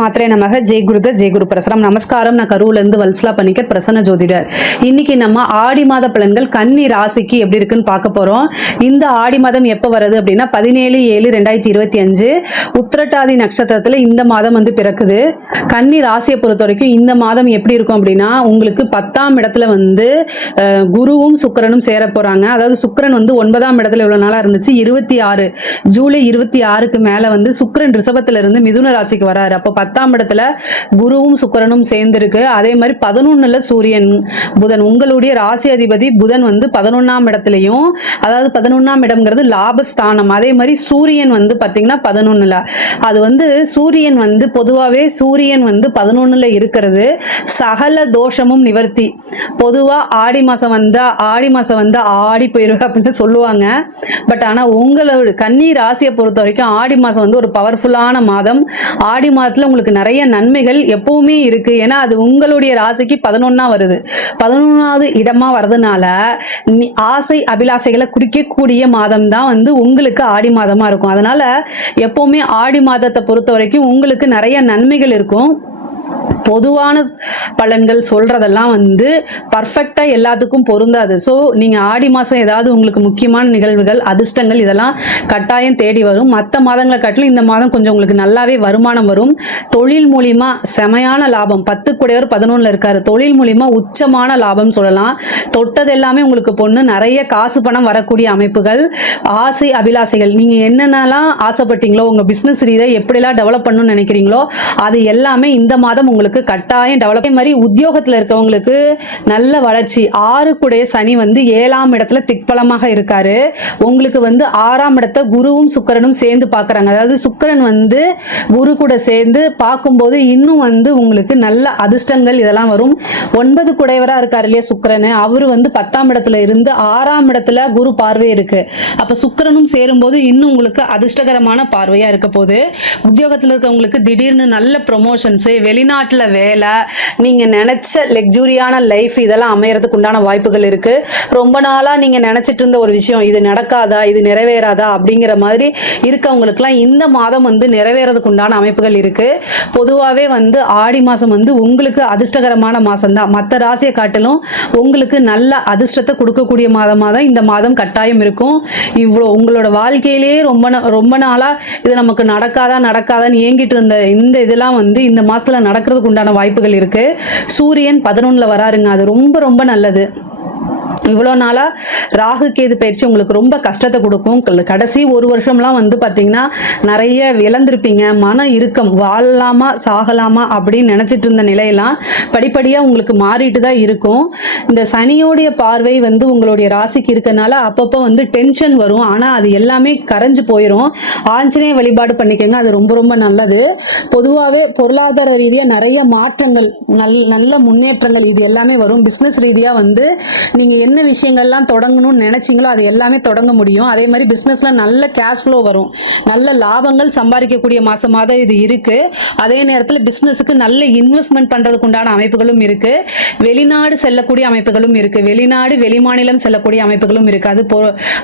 மாத்திரை நமக ஜெய் குருத ஜெய் குரு பிரசனம் நமஸ்காரம் நான் கருவிலேருந்து வல்சலா பண்ணிக்க பிரசன்ன ஜோதிடர் இன்னைக்கு நம்ம ஆடி மாத பலன்கள் கன்னி ராசிக்கு எப்படி இருக்குன்னு பார்க்க போறோம் இந்த ஆடி மாதம் எப்போ வருது அப்படின்னா பதினேழு ஏழு ரெண்டாயிரத்தி இருபத்தி அஞ்சு உத்திரட்டாதி நட்சத்திரத்தில் இந்த மாதம் வந்து பிறக்குது கன்னி ராசியை பொறுத்த வரைக்கும் இந்த மாதம் எப்படி இருக்கும் அப்படின்னா உங்களுக்கு பத்தாம் இடத்துல வந்து குருவும் சுக்கரனும் சேர போறாங்க அதாவது சுக்கரன் வந்து ஒன்பதாம் இடத்துல இவ்வளோ நாளாக இருந்துச்சு இருபத்தி ஆறு ஜூலை இருபத்தி ஆறுக்கு மேலே வந்து சுக்கரன் ரிஷபத்திலிருந்து மிதுன ராசிக்கு வராரு அப்போ பத்தாம் இடத்துல குருவும் சுக்கரனும் சேர்ந்துருக்கு அதே மாதிரி பதினொன்னுல சூரியன் புதன் உங்களுடைய ராசி அதிபதி புதன் வந்து பதினொன்றாம் இடத்துலையும் அதாவது பதினொன்னாம் இடம்ங்கிறது லாபஸ்தானம் அதே மாதிரி சூரியன் வந்து பார்த்தீங்கன்னா பதினொன்னுல அது வந்து சூரியன் வந்து பொதுவாகவே சூரியன் வந்து பதினொன்னுல இருக்கிறது சகல தோஷமும் நிவர்த்தி பொதுவாக ஆடி மாதம் வந்தால் ஆடி மாதம் வந்தால் ஆடி போயிடுவேன் அப்படின்னு சொல்லுவாங்க பட் ஆனால் உங்களோட கன்னி ராசியை பொறுத்த வரைக்கும் ஆடி மாதம் வந்து ஒரு பவர்ஃபுல்லான மாதம் ஆடி மாதத்தில் உங்களுக்கு உங்களுக்கு நிறைய நன்மைகள் எப்பவுமே இருக்கு ஏன்னா அது உங்களுடைய ராசிக்கு பதினொன்னா வருது பதினொன்றாவது இடமா வர்றதுனால ஆசை அபிலாசைகளை குறிக்கக்கூடிய மாதம் தான் வந்து உங்களுக்கு ஆடி மாதமா இருக்கும் அதனால எப்பவுமே ஆடி மாதத்தை பொறுத்த வரைக்கும் உங்களுக்கு நிறைய நன்மைகள் இருக்கும் பொதுவான பலன்கள் சொல்கிறதெல்லாம் வந்து பர்ஃபெக்டா எல்லாத்துக்கும் பொருந்தாது ஸோ நீங்கள் ஆடி மாதம் ஏதாவது உங்களுக்கு முக்கியமான நிகழ்வுகள் அதிர்ஷ்டங்கள் இதெல்லாம் கட்டாயம் தேடி வரும் மற்ற மாதங்களை காட்டிலும் இந்த மாதம் கொஞ்சம் உங்களுக்கு நல்லாவே வருமானம் வரும் தொழில் மூலியமா செமையான லாபம் பத்து கூடையவர் பதினொன்றில் இருக்கார் தொழில் மூலியமா உச்சமான லாபம் சொல்லலாம் தொட்டது எல்லாமே உங்களுக்கு பொண்ணு நிறைய காசு பணம் வரக்கூடிய அமைப்புகள் ஆசை அபிலாசைகள் நீங்கள் என்னென்னலாம் ஆசைப்பட்டீங்களோ உங்கள் பிஸ்னஸ் ரீதியை எப்படிலாம் டெவலப் பண்ணணும்னு நினைக்கிறீங்களோ அது எல்லாமே இந்த மாதம் உங்களுக்கு உங்களுக்கு கட்டாயம் டெவலப் அதே மாதிரி உத்தியோகத்தில் இருக்கவங்களுக்கு நல்ல வளர்ச்சி ஆறுக்குடைய சனி வந்து ஏழாம் இடத்துல திக்பலமாக இருக்காரு உங்களுக்கு வந்து ஆறாம் இடத்த குருவும் சுக்கரனும் சேர்ந்து பார்க்குறாங்க அதாவது சுக்கரன் வந்து குரு கூட சேர்ந்து பார்க்கும்போது இன்னும் வந்து உங்களுக்கு நல்ல அதிர்ஷ்டங்கள் இதெல்லாம் வரும் ஒன்பது குடையவராக இருக்கார் இல்லையா சுக்கரன் அவர் வந்து பத்தாம் இடத்துல இருந்து ஆறாம் இடத்துல குரு பார்வை இருக்கு அப்போ சுக்கரனும் சேரும்போது இன்னும் உங்களுக்கு அதிர்ஷ்டகரமான பார்வையாக இருக்க போது உத்தியோகத்தில் இருக்கவங்களுக்கு திடீர்னு நல்ல ப்ரொமோஷன்ஸு வெளிநாட்டில் வேலை நீங்கள் நினச்ச லெக்ஸூரியான லைஃப் இதெல்லாம் அமையறதுக்கு உண்டான வாய்ப்புகள் இருக்குது ரொம்ப நாளாக நீங்கள் நினச்சிட்டு இருந்த ஒரு விஷயம் இது நடக்காதா இது நிறைவேறாதா அப்படிங்கிற மாதிரி இருக்கவங்களுக்குலாம் இந்த மாதம் வந்து நிறைவேறதுக்கு உண்டான அமைப்புகள் இருக்குது பொதுவாகவே வந்து ஆடி மாதம் வந்து உங்களுக்கு அதிர்ஷ்டகரமான மாதம்தான் மற்ற ராசியை காட்டிலும் உங்களுக்கு நல்ல அதிர்ஷ்டத்தை கொடுக்கக்கூடிய மாதமாக தான் இந்த மாதம் கட்டாயம் இருக்கும் இவ்வளோ உங்களோட வாழ்க்கையிலேயே ரொம்ப ரொம்ப நாளாக இது நமக்கு நடக்காதா நடக்காதான்னு ஏங்கிட்டு இருந்த இந்த இதெல்லாம் வந்து இந்த மாதத்தில் நடக்கிறதுக்கு உண்டான வாய்ப்புகள் இருக்கு சூரியன் பதினொன்னுல வராருங்க அது ரொம்ப ரொம்ப நல்லது இவ்வளோ நாளாக ராகு கேது பயிற்சி உங்களுக்கு ரொம்ப கஷ்டத்தை கொடுக்கும் கடைசி ஒரு வருஷம்லாம் வந்து பார்த்தீங்கன்னா நிறைய விளந்திருப்பீங்க மன இறுக்கம் வாழலாமா சாகலாமா அப்படின்னு நினச்சிட்டு இருந்த நிலையெல்லாம் படிப்படியாக உங்களுக்கு மாறிட்டு தான் இருக்கும் இந்த சனியோடைய பார்வை வந்து உங்களுடைய ராசிக்கு இருக்கனால அப்பப்போ வந்து டென்ஷன் வரும் ஆனால் அது எல்லாமே கரைஞ்சு போயிடும் ஆஞ்சநேய வழிபாடு பண்ணிக்கோங்க அது ரொம்ப ரொம்ப நல்லது பொதுவாகவே பொருளாதார ரீதியாக நிறைய மாற்றங்கள் நல் நல்ல முன்னேற்றங்கள் இது எல்லாமே வரும் பிஸ்னஸ் ரீதியாக வந்து நீங்கள் என்ன என்ன விஷயங்கள்லாம் தொடங்கணும்னு நினைச்சிங்களோ அது எல்லாமே தொடங்க முடியும் அதே மாதிரி பிஸ்னஸில் நல்ல கேஷ் ஃப்ளோ வரும் நல்ல லாபங்கள் சம்பாதிக்கக்கூடிய மாசமாக தான் இது இருக்குது அதே நேரத்தில் பிஸ்னஸுக்கு நல்ல இன்வெஸ்ட்மெண்ட் பண்றதுக்கு உண்டான அமைப்புகளும் இருக்குது வெளிநாடு செல்லக்கூடிய அமைப்புகளும் இருக்குது வெளிநாடு வெளிமாநிலம் செல்லக்கூடிய அமைப்புகளும் இருக்குது அது போ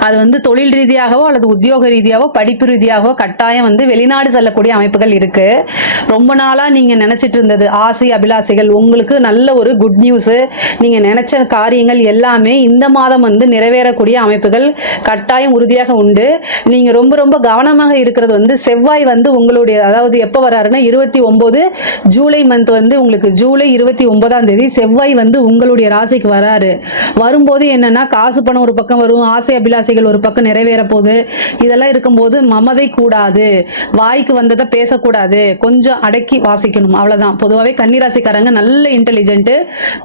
அது வந்து தொழில் ரீதியாகவோ அல்லது உத்தியோக ரீதியாகவோ படிப்பு ரீதியாகவோ கட்டாயம் வந்து வெளிநாடு செல்லக்கூடிய அமைப்புகள் இருக்குது ரொம்ப நாளாக நீங்கள் நினச்சிட்டு இருந்தது ஆசை அபிலாசைகள் உங்களுக்கு நல்ல ஒரு குட் நியூஸ் நீங்கள் நினச்ச காரியங்கள் எல்லாமே இந்த மாதம் வந்து நிறைவேறக்கூடிய அமைப்புகள் கட்டாயம் உறுதியாக உண்டு நீங்கள் ரொம்ப ரொம்ப கவனமாக இருக்கிறது வந்து செவ்வாய் வந்து உங்களுடைய அதாவது எப்போ வராருன்னா இருபத்தி ஒம்பது ஜூலை மந்த் வந்து உங்களுக்கு ஜூலை இருபத்தி ஒன்பதாம் தேதி செவ்வாய் வந்து உங்களுடைய ராசிக்கு வராரு வரும்போது என்னன்னா காசு பணம் ஒரு பக்கம் வரும் ஆசை அபிலாசைகள் ஒரு பக்கம் நிறைவேற போது இதெல்லாம் இருக்கும்போது மமதை கூடாது வாய்க்கு வந்ததை பேசக்கூடாது கொஞ்சம் அடக்கி வாசிக்கணும் அவ்வளோதான் பொதுவாகவே கன்னிராசிக்காரங்க நல்ல இன்டெலிஜென்ட்டு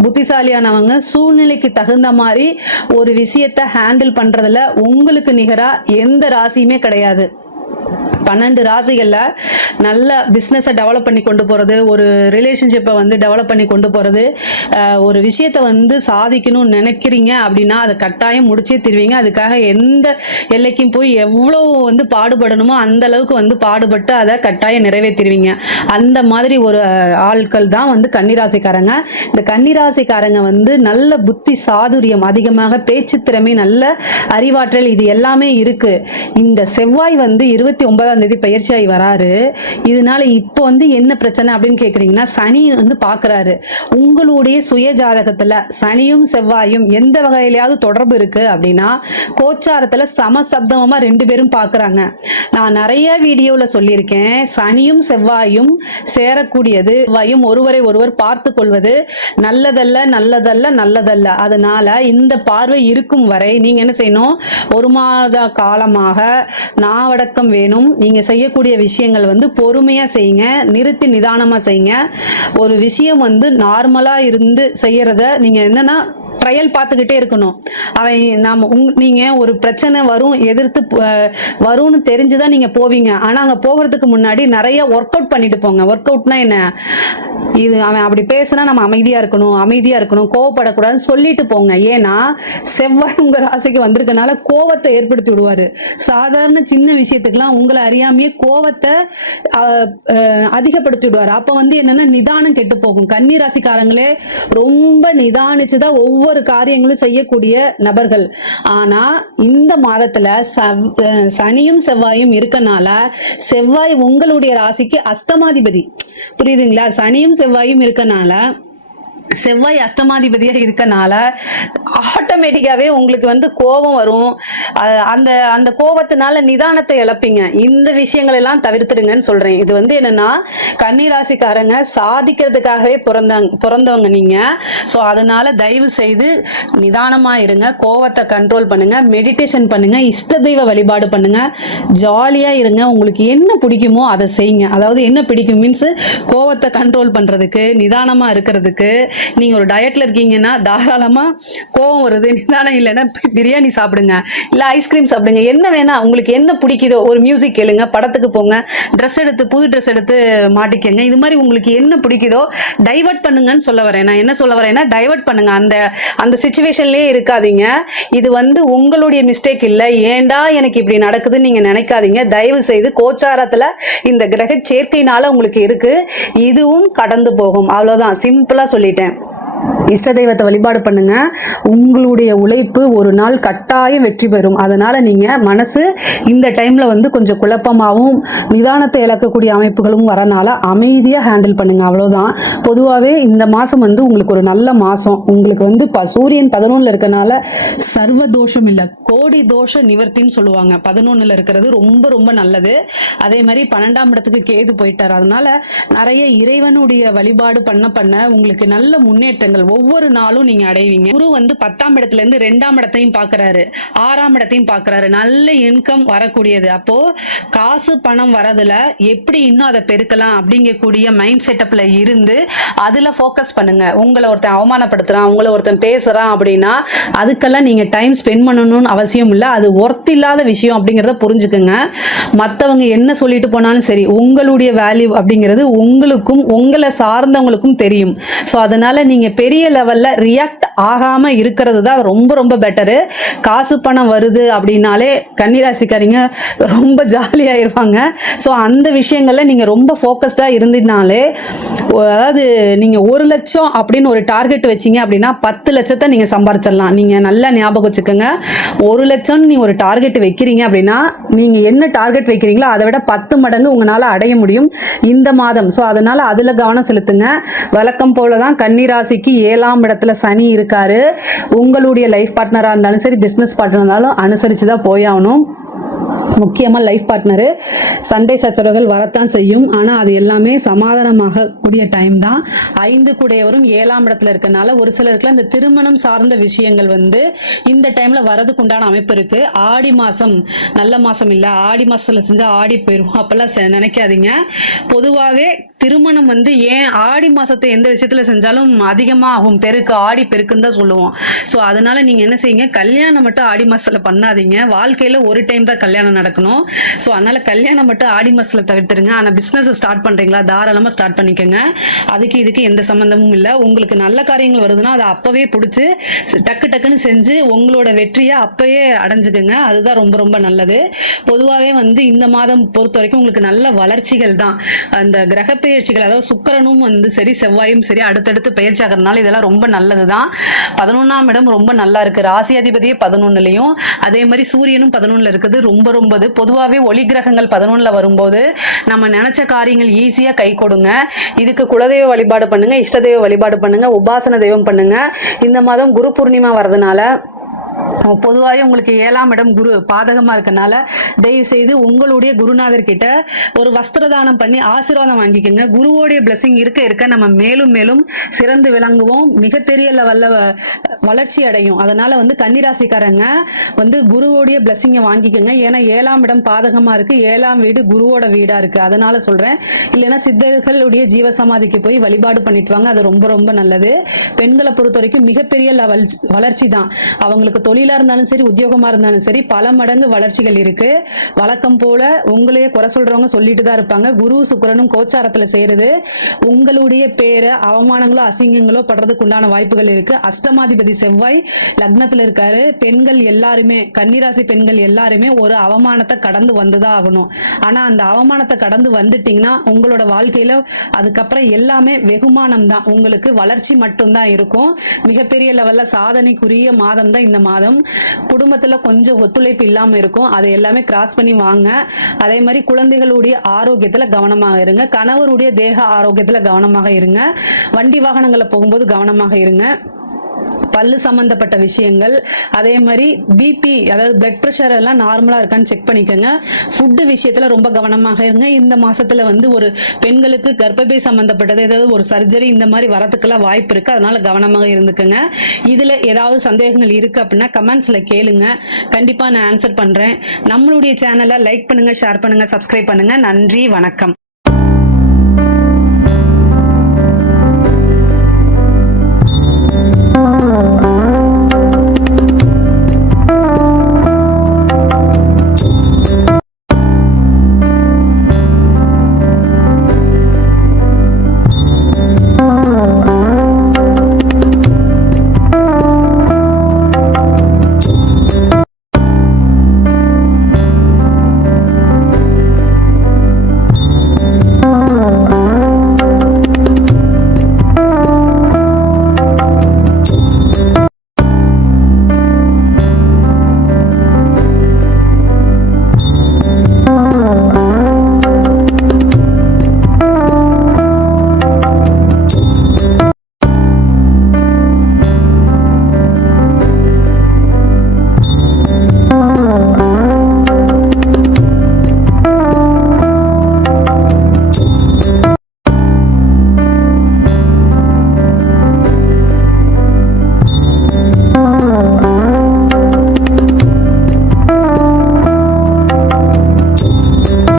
புத்திசாலியானவங்க சூழ்நிலைக்கு தகுந்த மாதிரி மாதிரி ஒரு விஷயத்தை ஹேண்டில் பண்றதுல உங்களுக்கு நிகரா எந்த ராசியுமே கிடையாது பன்னெண்டு ராசிகளில் நல்ல பிஸ்னஸை டெவலப் பண்ணி கொண்டு போகிறது ஒரு ரிலேஷன்ஷிப்பை வந்து டெவலப் பண்ணி கொண்டு போகிறது ஒரு விஷயத்தை வந்து சாதிக்கணும்னு நினைக்கிறீங்க அப்படின்னா அதை கட்டாயம் முடிச்சே தருவீங்க அதுக்காக எந்த எல்லைக்கும் போய் எவ்வளோ வந்து பாடுபடணுமோ அந்த அளவுக்கு வந்து பாடுபட்டு அதை கட்டாயம் நிறைவேற்றிடுவீங்க அந்த மாதிரி ஒரு ஆட்கள் தான் வந்து கன்னிராசிக்காரங்க இந்த கன்னிராசிக்காரங்க வந்து நல்ல புத்தி சாதுரியம் அதிகமாக பேச்சு திறமை நல்ல அறிவாற்றல் இது எல்லாமே இருக்குது இந்த செவ்வாய் வந்து இருபத்தி ஒன்பதாம் ஒன்பதாம் தேதி பயிற்சியாகி வராரு இதனால இப்போ வந்து என்ன பிரச்சனை அப்படின்னு கேட்குறீங்கன்னா சனி வந்து பார்க்குறாரு உங்களுடைய சுய ஜாதகத்தில் சனியும் செவ்வாயும் எந்த வகையிலையாவது தொடர்பு இருக்கு அப்படின்னா கோச்சாரத்தில் சமசப்தமாக ரெண்டு பேரும் பார்க்குறாங்க நான் நிறைய வீடியோவில் சொல்லியிருக்கேன் சனியும் செவ்வாயும் சேரக்கூடியது செவ்வாயும் ஒருவரை ஒருவர் பார்த்து கொள்வது நல்லதல்ல நல்லதல்ல நல்லதல்ல அதனால இந்த பார்வை இருக்கும் வரை நீங்கள் என்ன செய்யணும் ஒரு மாத காலமாக நாவடக்கம் வேணும் நீ நீங்கள் செய்யக்கூடிய விஷயங்கள் வந்து பொறுமையாக செய்யுங்க நிறுத்தி நிதானமாக செய்யுங்க ஒரு விஷயம் வந்து நார்மலாக இருந்து செய்கிறத நீங்கள் என்னன்னா ட்ரையல் பார்த்துக்கிட்டே இருக்கணும் அவன் நாம் உங் நீங்கள் ஒரு பிரச்சனை வரும் எதிர்த்து வரும்னு தெரிஞ்சுதான் நீங்கள் போவீங்க ஆனால் அங்கே போகிறதுக்கு முன்னாடி நிறைய ஒர்க் அவுட் பண்ணிட்டு போங்க ஒர்க் அவுட்னா என்ன இது அவன் அப்படி பேசுனா நம்ம அமைதியா இருக்கணும் அமைதியா இருக்கணும் கோவப்படக்கூடாதுன்னு சொல்லிட்டு போங்க ஏன்னா செவ்வாய் உங்க ராசிக்கு வந்திருக்கனால கோவத்தை ஏற்படுத்தி விடுவாரு சாதாரண சின்ன விஷயத்துக்கெல்லாம் உங்களை அறியாமையே கோவத்தை அதிகப்படுத்தி விடுவாரு அப்ப வந்து என்னன்னா நிதானம் கெட்டு போகும் கன்னி ராசிக்காரங்களே ரொம்ப நிதானிச்சுதான் ஒவ்வொரு காரியங்களும் செய்யக்கூடிய நபர்கள் ஆனா இந்த மாதத்துல சனியும் செவ்வாயும் இருக்கனால செவ்வாய் உங்களுடைய ராசிக்கு அஸ்தமாதிபதி புரியுதுங்களா சனியும் சனியும் செவ்வாயும் இருக்கனால செவ்வாய் அஷ்டமாதிபதியா இருக்கனால ஆட்டோமேட்டிக்காவே உங்களுக்கு வந்து கோபம் வரும் அந்த அந்த கோபத்தினால நிதானத்தை இழப்பீங்க இந்த விஷயங்கள் எல்லாம் தவிர்த்துடுங்கன்னு சொல்றேன் இது வந்து என்னன்னா கன்னிராசிக்காரங்க சாதிக்கிறதுக்காகவே பிறந்தாங்க பிறந்தவங்க நீங்க ஸோ அதனால தயவு செய்து நிதானமா இருங்க கோபத்தை கண்ட்ரோல் பண்ணுங்க மெடிடேஷன் பண்ணுங்க இஷ்ட தெய்வ வழிபாடு பண்ணுங்க ஜாலியா இருங்க உங்களுக்கு என்ன பிடிக்குமோ அதை செய்யுங்க அதாவது என்ன பிடிக்கும் மீன்ஸ் கோபத்தை கண்ட்ரோல் பண்றதுக்கு நிதானமா இருக்கிறதுக்கு நீங்கள் ஒரு டயட்டில் இருக்கீங்கன்னா தாராளமாக கோவம் வருது நிதானம் இல்லைன்னா பிரியாணி சாப்பிடுங்க இல்லை ஐஸ்கிரீம் சாப்பிடுங்க என்ன வேணால் உங்களுக்கு என்ன பிடிக்குதோ ஒரு மியூசிக் கேளுங்க படத்துக்கு போங்க ட்ரெஸ் எடுத்து புது ட்ரெஸ் எடுத்து மாட்டிக்கங்க இது மாதிரி உங்களுக்கு என்ன பிடிக்குதோ டைவர்ட் பண்ணுங்கன்னு சொல்ல வரேன் நான் என்ன சொல்ல வரேன்னா டைவர்ட் பண்ணுங்க அந்த அந்த சுச்சுவேஷன்லேயே இருக்காதீங்க இது வந்து உங்களுடைய மிஸ்டேக் இல்லை ஏண்டா எனக்கு இப்படி நடக்குதுன்னு நீங்கள் நினைக்காதீங்க தயவு செய்து கோச்சாரத்தில் இந்த கிரக சேர்க்கையினால் உங்களுக்கு இருக்கு இதுவும் கடந்து போகும் அவ்வளோதான் சிம்பிளாக சொல்லிட்டேன் Thank you. இஷ்ட தெய்வத்தை வழிபாடு பண்ணுங்க உங்களுடைய உழைப்பு ஒரு நாள் கட்டாயம் வெற்றி பெறும் அதனால நீங்க மனசு இந்த டைம்ல வந்து கொஞ்சம் குழப்பமாகவும் நிதானத்தை இழக்கக்கூடிய அமைப்புகளும் வரனால அமைதியாக ஹேண்டில் பண்ணுங்க அவ்வளோதான் பொதுவாகவே இந்த மாதம் வந்து உங்களுக்கு ஒரு நல்ல மாதம் உங்களுக்கு வந்து இப்போ சூரியன் பதினொன்றில் இருக்கனால சர்வ தோஷம் இல்லை கோடி தோஷ நிவர்த்தின்னு சொல்லுவாங்க பதினொன்றில் இருக்கிறது ரொம்ப ரொம்ப நல்லது அதே மாதிரி பன்னெண்டாம் இடத்துக்கு கேது போயிட்டார் அதனால நிறைய இறைவனுடைய வழிபாடு பண்ண பண்ண உங்களுக்கு நல்ல முன்னேற்றங்கள் ஒவ்வொரு நாளும் நீங்க அடைவீங்க குரு வந்து பத்தாம் இடத்துல இருந்து ரெண்டாம் இடத்தையும் பாக்குறாரு ஆறாம் இடத்தையும் பாக்குறாரு நல்ல இன்கம் வரக்கூடியது அப்போ காசு பணம் வரதுல எப்படி இன்னும் அதை பெருக்கலாம் அப்படிங்கக்கூடிய மைண்ட் செட்டப்ல இருந்து அதுல ஃபோக்கஸ் பண்ணுங்க உங்களை ஒருத்தன் அவமானப்படுத்துறான் உங்களை ஒருத்தன் பேசுறான் அப்படின்னா அதுக்கெல்லாம் நீங்க டைம் ஸ்பெண்ட் பண்ணணும்னு அவசியம் இல்லை அது ஒர்த் இல்லாத விஷயம் அப்படிங்கிறத புரிஞ்சுக்குங்க மற்றவங்க என்ன சொல்லிட்டு போனாலும் சரி உங்களுடைய வேல்யூ அப்படிங்கிறது உங்களுக்கும் உங்களை சார்ந்தவங்களுக்கும் தெரியும் ஸோ அதனால நீங்க பெரிய லெவலில் ரியாக்ட் ஆகாமல் இருக்கிறது தான் ரொம்ப ரொம்ப பெட்டரு காசு பணம் வருது அப்படின்னாலே கன்னிராசிக்காரிங்க ரொம்ப இருப்பாங்க ஸோ அந்த விஷயங்களில் நீங்கள் ரொம்ப ஃபோக்கஸ்டாக இருந்தினாலே அதாவது நீங்கள் ஒரு லட்சம் அப்படின்னு ஒரு டார்கெட் வச்சிங்க அப்படின்னா பத்து லட்சத்தை நீங்கள் சம்பாரிச்சிடலாம் நீங்கள் நல்லா ஞாபகம் வச்சுக்கோங்க ஒரு லட்சம்னு நீங்கள் ஒரு டார்கெட் வைக்கிறீங்க அப்படின்னா நீங்கள் என்ன டார்கெட் வைக்கிறீங்களோ அதை விட பத்து மடங்கு உங்களால் அடைய முடியும் இந்த மாதம் ஸோ அதனால் அதில் கவனம் செலுத்துங்க வழக்கம் போல தான் கன்னிராசிக்கு ஏழாம் இடத்துல சனி இருக்காரு உங்களுடைய லைஃப் பார்ட்னராக இருந்தாலும் சரி பிஸ்னஸ் பார்ட்னர் இருந்தாலும் அனுசரித்து தான் போயாகணும் முக்கியமாக லைஃப் பார்ட்னரு சண்டை சச்சரவுகள் வரத்தான் செய்யும் ஆனால் அது எல்லாமே சமாதானமாக கூடிய டைம் தான் ஐந்து கூடையவரும் ஏழாம் இடத்துல இருக்கனால ஒரு சிலருக்குலாம் இந்த திருமணம் சார்ந்த விஷயங்கள் வந்து இந்த டைமில் வரதுக்கு உண்டான அமைப்பு இருக்குது ஆடி மாதம் நல்ல மாதம் இல்லை ஆடி மாதத்தில் செஞ்சால் ஆடி போயிடும் அப்போல்லாம் நினைக்காதீங்க பொதுவாகவே திருமணம் வந்து ஏன் ஆடி மாதத்தை எந்த விஷயத்தில் செஞ்சாலும் அதிகமாக ஆகும் பெருக்கு ஆடி பெருக்குன்னு தான் சொல்லுவோம் ஸோ அதனால் நீங்கள் என்ன செய்யுங்க கல்யாணம் மட்டும் ஆடி மாதத்தில் பண்ணாதீங்க வாழ்க்கையில் ஒரு டைம் தான் கல்யாணம் நடக்கணும் ஸோ அதனால் கல்யாணம் மட்டும் ஆடி மாதத்தில் தவிர்த்துருங்க ஆனால் பிஸ்னஸ் ஸ்டார்ட் பண்ணுறீங்களா தாராளமாக ஸ்டார்ட் பண்ணிக்கோங்க அதுக்கு இதுக்கு எந்த சம்மந்தமும் இல்லை உங்களுக்கு நல்ல காரியங்கள் வருதுன்னா அதை அப்போவே பிடிச்சி டக்கு டக்குன்னு செஞ்சு உங்களோட வெற்றியை அப்போயே அடைஞ்சுக்குங்க அதுதான் ரொம்ப ரொம்ப நல்லது பொதுவாகவே வந்து இந்த மாதம் பொறுத்த வரைக்கும் உங்களுக்கு நல்ல வளர்ச்சிகள் தான் அந்த கிரகப்பை பெயர்ச்சிகள் அதாவது சுக்கரனும் வந்து சரி செவ்வாயும் சரி அடுத்தடுத்து பெயர்ச்சி ஆகிறதுனால இதெல்லாம் ரொம்ப நல்லது தான் பதினொன்றாம் இடம் ரொம்ப நல்லா இருக்குது ராசி அதிபதியே பதினொன்னுலையும் அதே மாதிரி சூரியனும் பதினொன்றில் இருக்குது ரொம்ப ரொம்ப பொதுவாகவே ஒளி கிரகங்கள் பதினொன்றில் வரும்போது நம்ம நினச்ச காரியங்கள் ஈஸியாக கை கொடுங்க இதுக்கு குலதெய்வ வழிபாடு பண்ணுங்கள் இஷ்ட தெய்வ வழிபாடு பண்ணுங்கள் உபாசன தெய்வம் பண்ணுங்கள் இந்த மாதம் குரு பூர்ணிமா வரதுனால பொதுவாகவே உங்களுக்கு ஏழாம் இடம் குரு பாதகமாக இருக்கனால தயவு செய்து உங்களுடைய குருநாதர் கிட்ட ஒரு வஸ்திரதானம் பண்ணி ஆசீர்வாதம் வாங்கிக்கோங்க குருவோடைய பிளஸிங் இருக்க இருக்க நம்ம மேலும் மேலும் சிறந்து விளங்குவோம் மிகப்பெரிய லெவலில் வளர்ச்சி அடையும் அதனால வந்து கன்னிராசிக்காரங்க வந்து குருவோடைய பிளெஸிங்கை வாங்கிக்கோங்க ஏன்னா ஏழாம் இடம் பாதகமாக இருக்கு ஏழாம் வீடு குருவோட வீடாக இருக்கு அதனால சொல்றேன் இல்லைன்னா சித்தர்களுடைய ஜீவசமாதிக்கு போய் வழிபாடு பண்ணிட்டு வாங்க அது ரொம்ப ரொம்ப நல்லது பெண்களை பொறுத்த வரைக்கும் மிகப்பெரிய வளர்ச்சி தான் அவங்களுக்கு தொழிலாக இருந்தாலும் சரி உத்தியோகமாக இருந்தாலும் சரி பல மடங்கு வளர்ச்சிகள் இருக்கு வழக்கம் போல உங்களையே குறை சொல்றவங்க சொல்லிட்டு தான் இருப்பாங்க குரு சுக்கரனும் கோச்சாரத்தில் செய்யறது உங்களுடைய பேரை அவமானங்களோ அசிங்கங்களோ படுறதுக்கு உண்டான வாய்ப்புகள் இருக்கு அஷ்டமாதிபதி செவ்வாய் லக்னத்தில் இருக்காரு பெண்கள் எல்லாருமே கன்னிராசி பெண்கள் எல்லாருமே ஒரு அவமானத்தை கடந்து வந்துதான் ஆகணும் ஆனா அந்த அவமானத்தை கடந்து வந்துட்டீங்கன்னா உங்களோட வாழ்க்கையில அதுக்கப்புறம் எல்லாமே வெகுமானம் தான் உங்களுக்கு வளர்ச்சி மட்டும்தான் இருக்கும் மிகப்பெரிய லெவல்ல சாதனைக்குரிய மாதம் தான் இந்த மாதம் மாதம் குடும்பத்தில் கொஞ்சம் ஒத்துழைப்பு இல்லாமல் இருக்கும் அதை எல்லாமே கிராஸ் பண்ணி வாங்க அதே மாதிரி குழந்தைகளுடைய ஆரோக்கியத்தில் கவனமாக இருங்க கணவருடைய தேக ஆரோக்கியத்தில் கவனமாக இருங்க வண்டி வாகனங்களில் போகும்போது கவனமாக இருங்க பல்லு சம்மந்தப்பட்ட விஷயங்கள் அதே மாதிரி பிபி அதாவது பிளட் ப்ரெஷர் எல்லாம் நார்மலாக இருக்கான்னு செக் பண்ணிக்கோங்க ஃபுட்டு விஷயத்தில் ரொம்ப கவனமாக இருங்க இந்த மாதத்தில் வந்து ஒரு பெண்களுக்கு கர்ப்பப்பை சம்மந்தப்பட்டது ஏதாவது ஒரு சர்ஜரி இந்த மாதிரி வரத்துக்கெல்லாம் வாய்ப்பு இருக்குது அதனால் கவனமாக இருந்துக்கோங்க இதில் ஏதாவது சந்தேகங்கள் இருக்குது அப்படின்னா கமெண்ட்ஸில் கேளுங்க கண்டிப்பாக நான் ஆன்சர் பண்ணுறேன் நம்மளுடைய சேனலை லைக் பண்ணுங்கள் ஷேர் பண்ணுங்கள் சப்ஸ்கிரைப் பண்ணுங்கள் நன்றி வணக்கம்